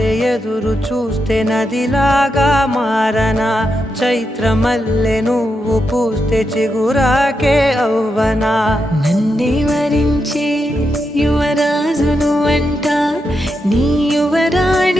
వల్లే ఎదురు చూస్తే నదిలాగా మారనా చైత్రమల్లె నువ్వు పూస్తే చిగురాకే అవ్వనా నన్నే వరించే యువరాజును అంట నీ యువరాణి